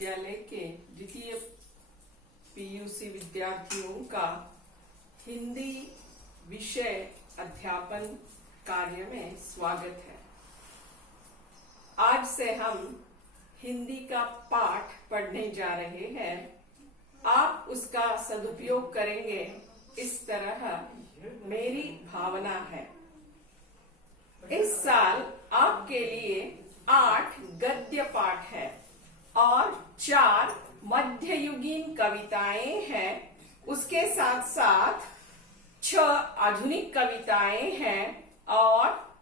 विद्यालय के द्वितीय पीयूसी विद्यार्थियों का हिंदी विषय अध्यापन कार्य में स्वागत है। आज से हम हिंदी का पाठ पढ़ने जा रहे हैं। आप उसका सदुपयोग करेंगे, इस तरह मेरी भावना है। इस साल आपके लिए 8 गद्य पाठ है और 4 मध्ययुगीन कविताएं हैं। उसके साथ साथ 6 आधुनिक कविताएं हैं और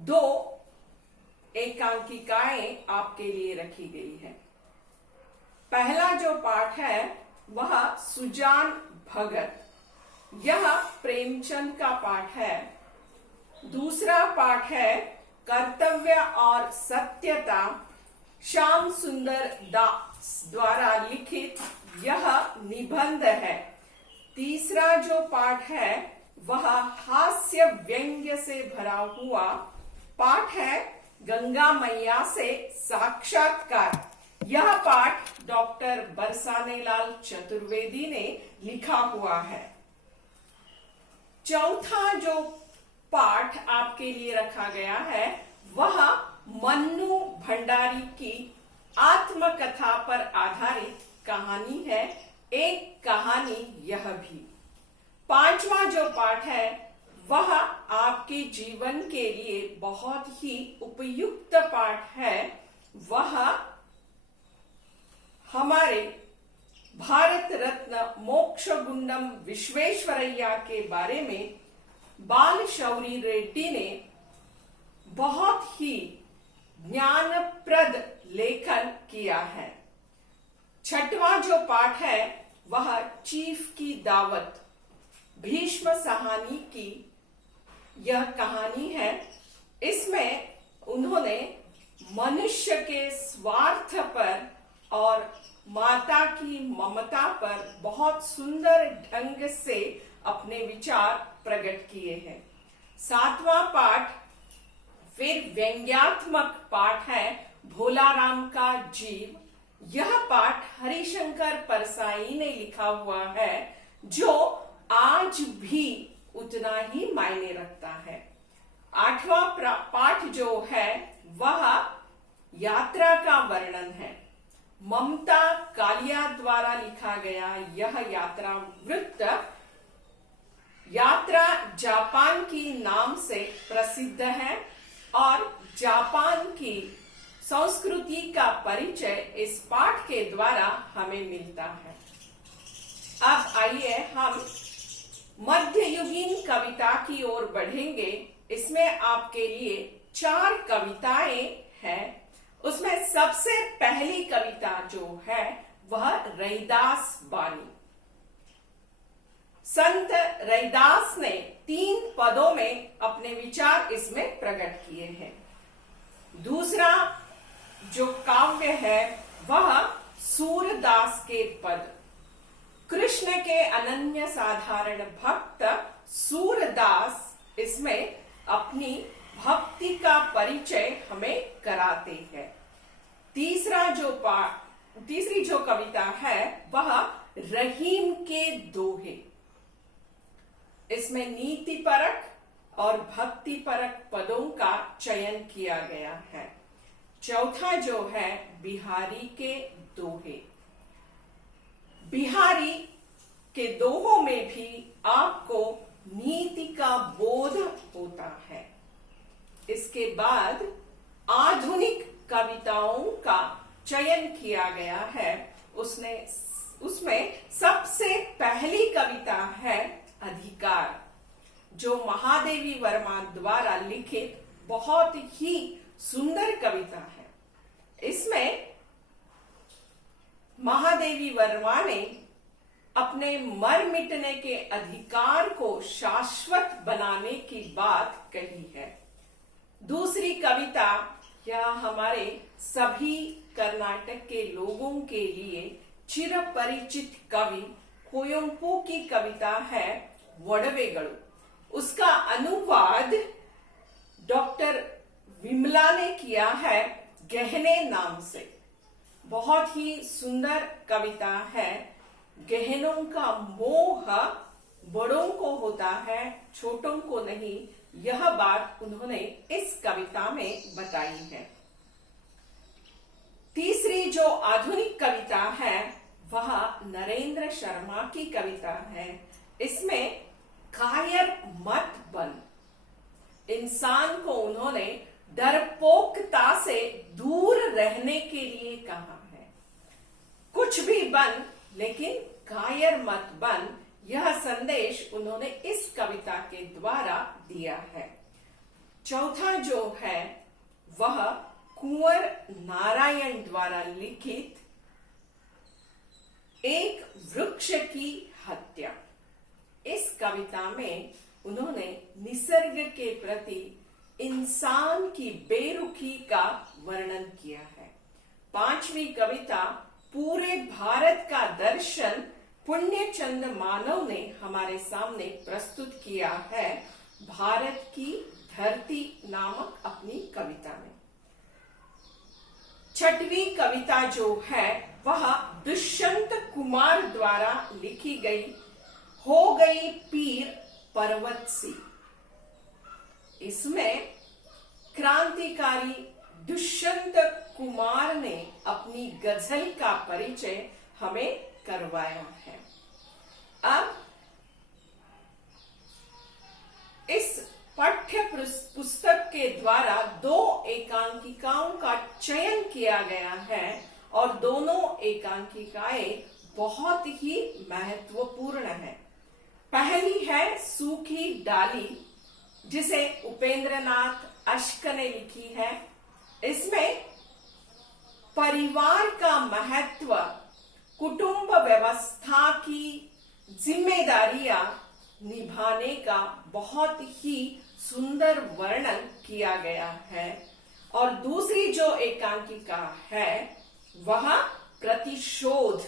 2 एकांकिकाएं आपके लिए रखी गई है। पहला जो पाठ है वह सुजान भगत, यह प्रेमचंद का पाठ है। दूसरा पाठ है कर्तव्य और सत्यता, श्याम सुंदर दास द्वारा लिखित यह निबंध है। तीसरा जो पाठ है वह हास्य व्यंग्य से भरा हुआ पाठ है, गंगा मैया से साक्षात्कार। यह पाठ डॉक्टर बरसानेलाल चतुर्वेदी ने लिखा हुआ है। चौथा जो पाठ आपके लिए रखा गया है वह मन्नू भंडारी की आत्मकथा पर आधारित कहानी है, एक कहानी यह भी। पांचवा जो पाठ है वह आपके जीवन के लिए बहुत ही उपयुक्त पाठ है। वह हमारे भारत रत्न मोक्षगुंडम विश्वेश्वरैया के बारे में बाल शौरी रेड्डी ने बहुत ही ज्ञानप्रद लेखन किया है। छठवां जो पाठ है वह चीफ की दावत, भीष्म साहनी की यह कहानी है। इसमें उन्होंने मनुष्य के स्वार्थ पर और माता की ममता पर बहुत सुंदर ढंग से अपने विचार प्रकट किए हैं। सातवां पाठ फिर व्यंग्यात्मक पाठ है, भोला राम का जीव। यह पाठ हरिशंकर परसाई ने लिखा हुआ है, जो आज भी उतना ही मायने रखता है। आठवां पाठ जो है वह यात्रा का वर्णन है। ममता कालिया द्वारा लिखा गया यह यात्रा वृत्त यात्रा जापान की नाम से प्रसिद्ध है और जापान की संस्कृति का परिचय इस पाठ के द्वारा हमें मिलता है। अब आइए हम मध्ययुगीन कविता की ओर बढ़ेंगे। इसमें आपके लिए 4 कविताएं हैं। उसमें सबसे पहली कविता जो है वह रैदास बानी। संत रैदास ने 3 पदों में अपने विचार इसमें प्रकट किए हैं। दूसरा जो काव्य है वह सूरदास के पद। कृष्ण के अनन्य साधारण भक्त सूरदास इसमें अपनी भक्ति का परिचय हमें कराते हैं। तीसरी जो कविता है वह रहीम के दोहे। इसमें नीति परक और भक्ति परक पदों का चयन किया गया है। चौथा जो है बिहारी के दोहे। बिहारी के दोहों में भी आपको नीति का बोध होता है। इसके बाद आधुनिक कविताओं का चयन किया गया है। उसमें सबसे पहली कविता है अधिकार, जो महादेवी वर्मा द्वारा लिखित बहुत ही सुंदर कविता है। इसमें महादेवी वर्मा ने अपने मर मिटने के अधिकार को शाश्वत बनाने की बात कही है। दूसरी कविता यह हमारे सभी कर्नाटक के लोगों के लिए चिर परिचित कवि कुवेंपु की कविता है वडवेगळु। उसका अनुवाद डॉक्टर विमला ने किया है गहने नाम से। बहुत ही सुंदर कविता है। गहनों का मोह बड़ों को होता है, छोटों को नहीं। यह बात उन्होंने इस कविता में बताई है। तीसरी जो आधुनिक कविता है वह नरेंद्र शर्मा की कविता है। इसमें कायर मत बन, इंसान को उन्होंने डरपोकता से दूर रहने के लिए कहा है। कुछ भी बन लेकिन कायर मत बन, यह संदेश उन्होंने इस कविता के द्वारा दिया है। चौथा जो है वह कुंवर नारायण द्वारा लिखित एक वृक्ष की हत्या। इस कविता में उन्होंने निसर्ग के प्रति इंसान की बेरुखी का वर्णन किया है। पांचवी कविता पूरे भारत का दर्शन पुण्यचंद मानव ने हमारे सामने प्रस्तुत किया है भारत की धरती नामक अपनी कविता में। छठवीं कविता जो है वह दुष्यंत कुमार द्वारा लिखी गई हो गई पीर पर्वत सी। इसमें क्रांतिकारी दुष्यंत कुमार ने अपनी गजल का परिचय हमें करवाया है। अब इस पाठ्य पुस्तक के द्वारा 2 एकांकिकाओं का चयन किया गया है और दोनों एकांकिकाएं बहुत ही महत्वपूर्ण है। पहली है सूखी डाली, जिसे उपेंद्रनाथ अश्क ने लिखी है। इसमें परिवार का महत्व, कुटुंब व्यवस्था की जिम्मेदारियां निभाने का बहुत ही सुंदर वर्णन किया गया है। और दूसरी जो एकांकिका है वह प्रतिशोध।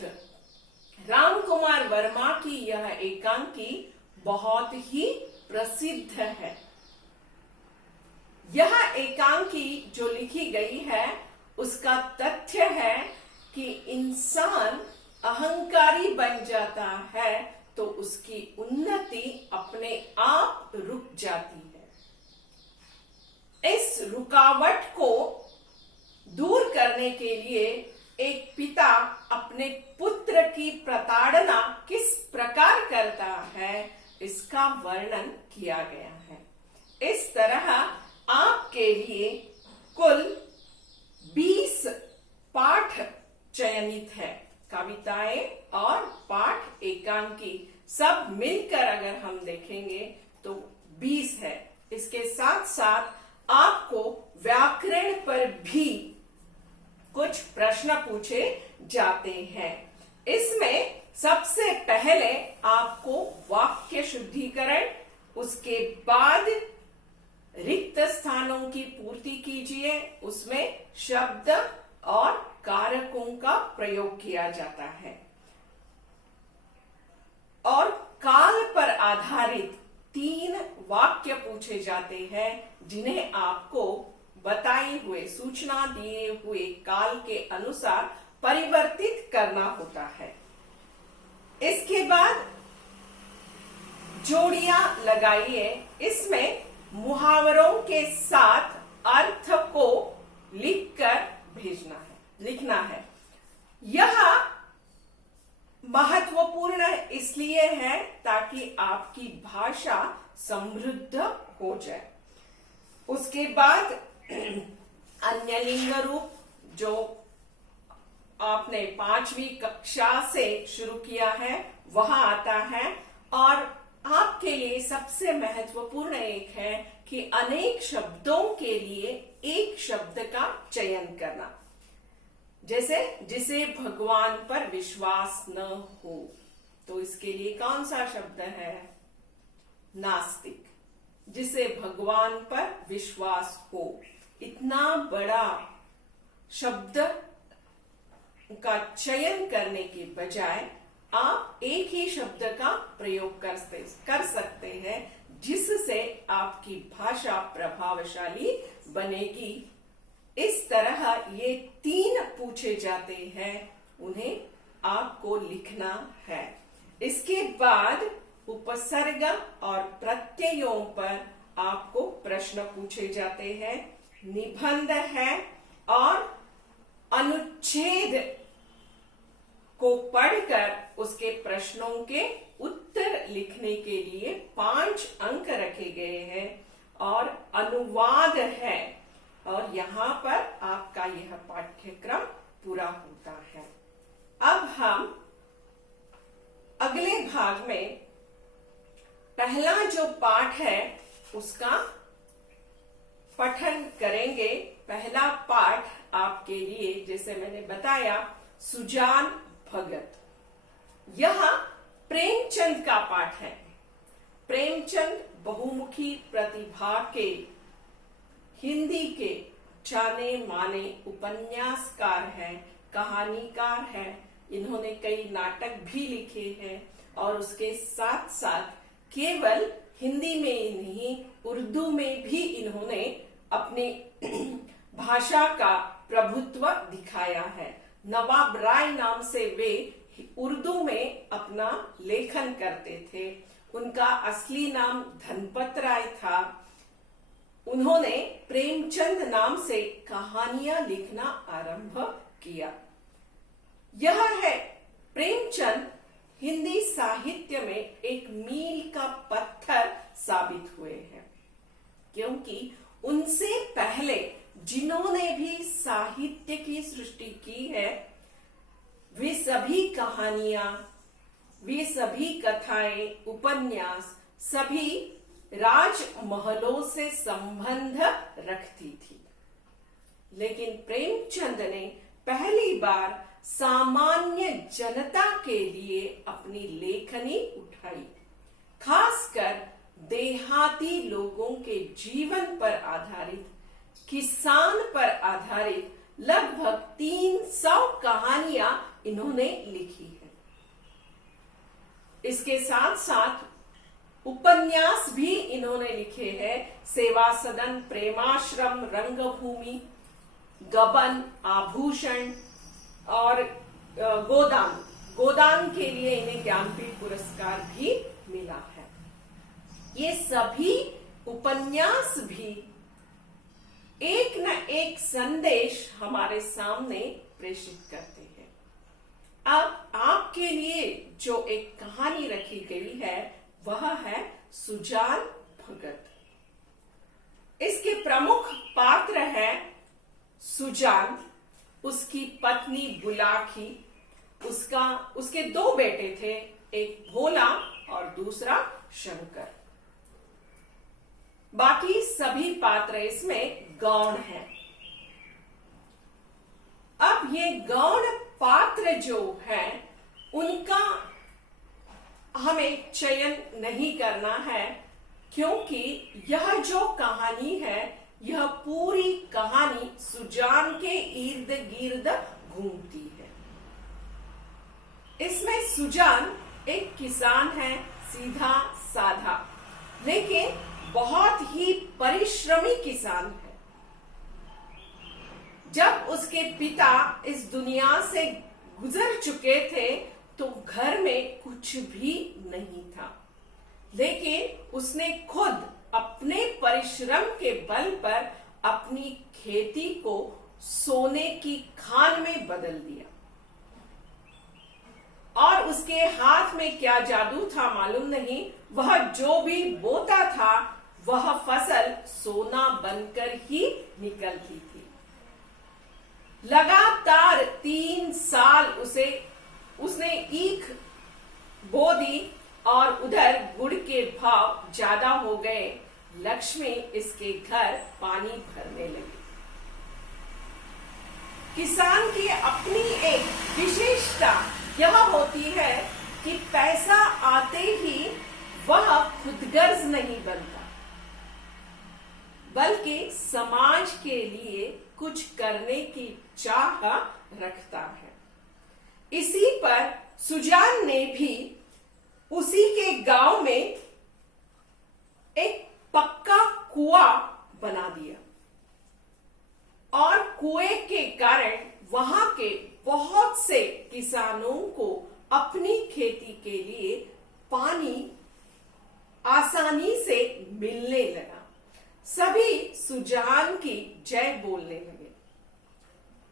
राम कुमार वर्मा की यह एकांकी बहुत ही प्रसिद्ध है। यह एकांकी जो लिखी गई है उसका तथ्य है कि इंसान अहंकारी बन जाता है तो उसकी उन्नति अपने आप रुक जाती है। इस रुकावट को दूर करने के लिए एक पिता अपने पुत्र की प्रताड़ना किस प्रकार करता है इसका वर्णन किया गया है। इस तरह आपके लिए कुल 20 पाठ चयनित है। कविताएं और पाठ एकांकी सब मिलकर अगर हम देखेंगे तो 20 है। इसके साथ साथ आपको व्याकरण पर भी कुछ प्रश्न पूछे जाते हैं। इसमें सबसे पहले आपको वाक्य शुद्धिकरण, उसके बाद रिक्त स्थानों की पूर्ति कीजिए, उसमें शब्द और कारकों का प्रयोग किया जाता है और काल पर आधारित 3 वाक्य पूछे जाते हैं जिन्हें आपको बताए हुए, सूचना दिए हुए काल के अनुसार परिवर्तित करना होता है। इसके बाद जोड़ियां लगाइए। इसमें मुहावरों के साथ अर्थ को लिखना है। यह महत्वपूर्ण इसलिए है ताकि आपकी भाषा समृद्ध हो जाए। उसके बाद अन्य लिंग रूप जो आपने 5वीं कक्षा से शुरू किया है वह आता है और आपके लिए सबसे महत्वपूर्ण एक है कि अनेक शब्दों के लिए एक शब्द का चयन करना। जैसे जिसे भगवान पर विश्वास न हो, तो इसके लिए कौन सा शब्द है? नास्तिक। जिसे भगवान पर विश्वास हो। इतना बड़ा शब्द का चयन करने के बजाय आप एक ही शब्द का प्रयोग कर सकते हैं जिससे आपकी भाषा प्रभावशाली बनेगी इस तरह ये 3 पूछे जाते हैं, उन्हें आपको लिखना है। इसके बाद उपसर्ग और प्रत्ययों पर आपको प्रश्न पूछे जाते हैं, निबंध है और अनुच्छेद को पढ़कर उसके प्रश्नों के उत्तर लिखने के लिए 5 अंक रखे गए हैं और अनुवाद है, और यहाँ पर आपका यह पाठ्यक्रम पूरा होता है। अब हम अगले भाग में पहला जो पाठ है उसका पठन करेंगे। पहला पाठ आपके लिए, जैसे मैंने बताया, सुजान भगत। यह प्रेमचंद का पाठ है। प्रेमचंद बहुमुखी प्रतिभा के हिंदी के जाने माने उपन्यासकार हैं, कहानीकार हैं। इन्होंने कई नाटक भी लिखे हैं और उसके साथ साथ केवल हिंदी में ही नहीं, उर्दू में भी इन्होंने अपनी भाषा का प्रभुत्व दिखाया है। नवाब राय नाम से वे उर्दू में अपना लेखन करते थे। उनका असली नाम धनपत राय था। उन्होंने प्रेमचंद नाम से कहानियां लिखना आरंभ किया। यह है प्रेमचंद हिंदी साहित्य में एक मील का पत्थर साबित हुए हैं, क्योंकि उनसे पहले जिन्होंने भी साहित्य की सृष्टि की है, वे सभी कहानियां, वे सभी कथाएं, उपन्यास सभी राजमहलों से संबंध रखती थी। लेकिन प्रेमचंद ने पहली बार सामान्य जनता के लिए अपनी लेखनी उठाई, खासकर देहाती लोगों के जीवन पर आधारित, किसान पर आधारित लगभग 300 कहानियां इन्होंने लिखी है। इसके साथ साथ उपन्यास भी इन्होंने लिखे हैं। सेवा सदन, प्रेमाश्रम, रंगभूमि, गबन, आभूषण और गोदान के लिए इन्हें ज्ञानपीठ पुरस्कार भी मिला है। ये सभी उपन्यास भी एक न एक संदेश हमारे सामने प्रेषित करते हैं। अब आपके लिए जो एक कहानी रखी गई है वह है सुजान भगत। इसके प्रमुख पात्र है सुजान, उसकी पत्नी बुलाखी, उसके 2 बेटे थे, एक भोला और दूसरा शंकर। बाकी सभी पात्र इसमें गौण हैं। अब ये गौण पात्र जो हैं, उनका हमें चयन नहीं करना है, क्योंकि यह जो कहानी है, यह पूरी कहानी सुजान के इर्द गिर्द घूमती है। इसमें सुजान एक किसान है, सीधा साधा, लेकिन बहुत ही परिश्रमी किसान है। जब उसके पिता इस दुनिया से गुजर चुके थे तो घर में कुछ भी नहीं था, लेकिन उसने खुद अपने परिश्रम के बल पर अपनी खेती को सोने की खान में बदल दिया। और उसके हाथ में क्या जादू था मालूम नहीं, वह जो भी बोता था वह फसल सोना बनकर ही निकलती थी। लगातार 3 साल उसने ईख बो दी और उधर गुड़ के भाव ज्यादा हो गए। लक्ष्मी इसके घर पानी भरने लगी। किसान की अपनी एक विशेषता यह होती है कि पैसा आते ही वह खुदगर्ज नहीं बनता, बल्कि समाज के लिए कुछ करने की चाह रखता है। इसी पर सुजान ने भी उसी के गांव में एक पक्का कुआं बना दिया। और कुएं के कारण वहां के बहुत से किसानों को अपनी खेती के लिए पानी आसानी से मिलने लगा। सभी सुजान की जय बोलने लगे।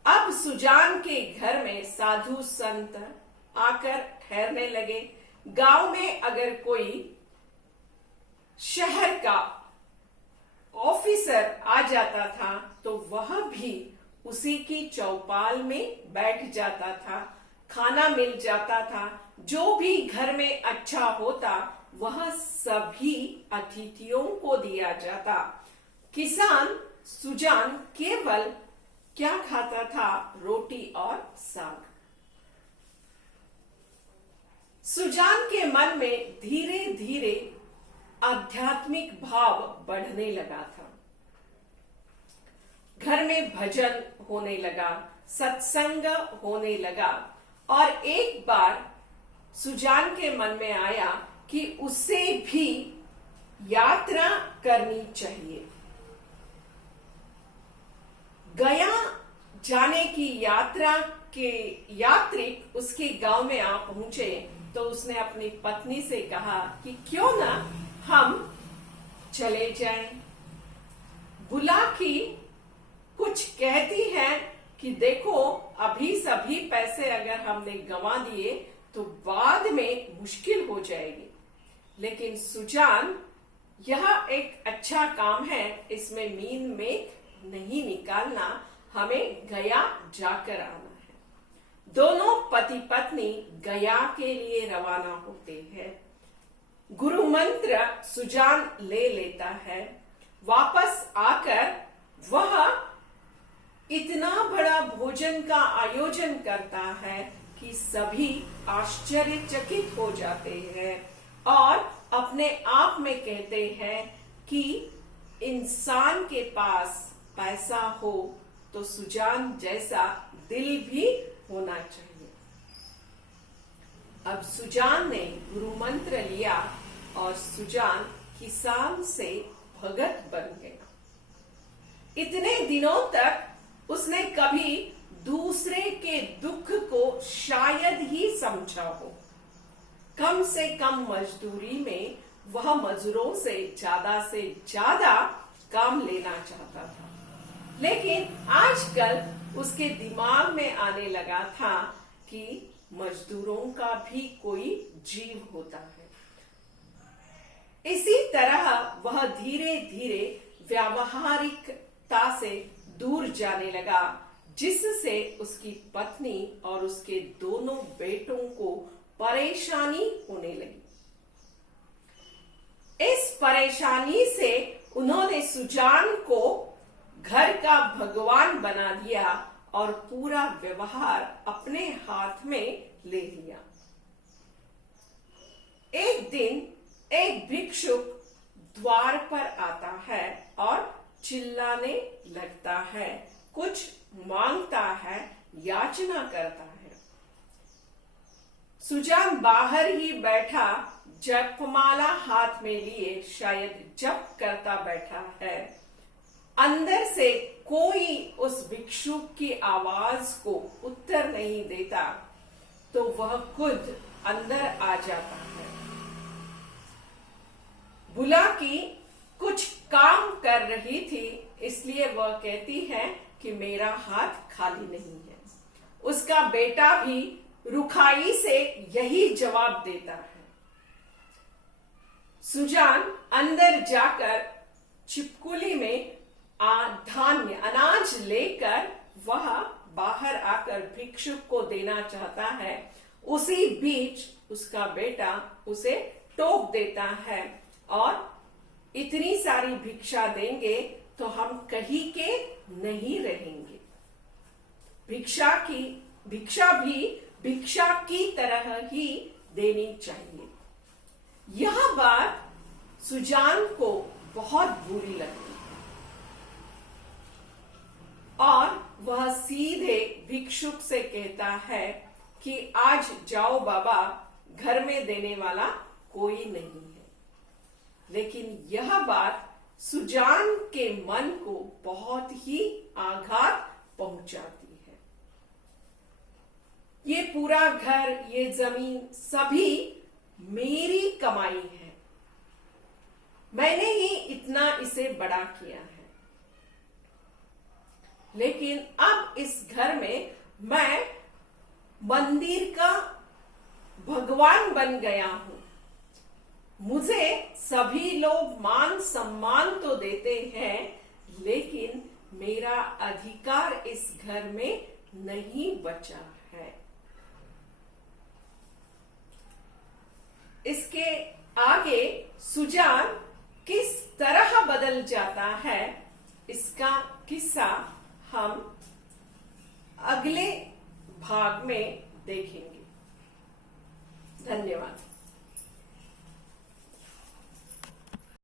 अब सुजान के घर में साधु संत आकर ठहरने लगे। गांव में अगर कोई शहर का ऑफिसर आ जाता था तो वह भी उसी की चौपाल में बैठ जाता था, खाना मिल जाता था। जो भी घर में अच्छा होता वह सभी अतिथियों को दिया जाता। किसान सुजान केवल क्या खाता था? रोटी और साग। सुजान के मन में धीरे धीरे आध्यात्मिक भाव बढ़ने लगा था। घर में भजन होने लगा, सत्संग होने लगा और एक बार सुजान के मन में आया कि उसे भी यात्रा करनी चाहिए। गया जाने की यात्रा के यात्रिक उसके गांव में आ पहुंचे तो उसने अपनी पत्नी से कहा कि क्यों ना हम चले जाएं। बुलाकी कुछ कहती है कि देखो अभी सभी पैसे अगर हमने गंवा दिए तो बाद में मुश्किल हो जाएगी, लेकिन सुजान यह एक अच्छा काम है, इसमें मीन में नहीं निकालना, हमें गया जाकर आना है। दोनों पति पत्नी गया के लिए रवाना होते हैं। गुरु मंत्र सुजान ले लेता है। वापस आकर वह इतना बड़ा भोजन का आयोजन करता है कि सभी आश्चर्यचकित हो जाते हैं और अपने आप में कहते हैं कि इंसान के पास पैसा हो तो सुजान जैसा दिल भी होना चाहिए। अब सुजान ने गुरु मंत्र लिया और सुजान किसान से भगत बन गया। इतने दिनों तक उसने कभी दूसरे के दुख को शायद ही समझा हो। कम से कम मजदूरी में वह मजदूरों से ज्यादा काम लेना चाहता था, लेकिन आजकल उसके दिमाग में आने लगा था कि मजदूरों का भी कोई जीव होता है। इसी तरह वह धीरे धीरे व्यावहारिकता से दूर जाने लगा, जिससे उसकी पत्नी और उसके दोनों बेटों को परेशानी होने लगी। इस परेशानी से उन्होंने सुजान को घर का भगवान बना दिया और पूरा व्यवहार अपने हाथ में ले लिया। एक दिन एक भिक्षुक द्वार पर आता है और चिल्लाने लगता है, कुछ मांगता है, याचना करता है। सुजान बाहर ही बैठा जपमाला हाथ में लिए शायद जप करता बैठा है। अंदर से कोई उस भिक्षुक की आवाज को उत्तर नहीं देता तो वह खुद अंदर आ जाता है। बुलाकी कुछ काम कर रही थी, इसलिए वह कहती है कि मेरा हाथ खाली नहीं है। उसका बेटा भी रुखाई से यही जवाब देता है। सुजान अंदर जाकर छिपकुली में धान्य अनाज लेकर वह बाहर आकर भिक्षुक को देना चाहता है। उसी बीच उसका बेटा उसे टोक देता है और इतनी सारी भिक्षा देंगे तो हम कहीं के नहीं रहेंगे। भिक्षा भी भिक्षा की तरह ही देनी चाहिए। यह बात सुजान को बहुत बुरी लगती और वह सीधे भिक्षुक से कहता है कि आज जाओ बाबा, घर में देने वाला कोई नहीं है। लेकिन यह बात सुजान के मन को बहुत ही आघात पहुंचाती है। ये पूरा घर, ये जमीन सभी मेरी कमाई है। मैंने ही इतना इसे बड़ा किया है, लेकिन अब इस घर में मैं मंदिर का भगवान बन गया हूं। मुझे सभी लोग मान सम्मान तो देते हैं, लेकिन मेरा अधिकार इस घर में नहीं बचा है। इसके आगे सुजान किस तरह बदल जाता है, इसका किस्सा हम अगले भाग में देखेंगे। धन्यवाद।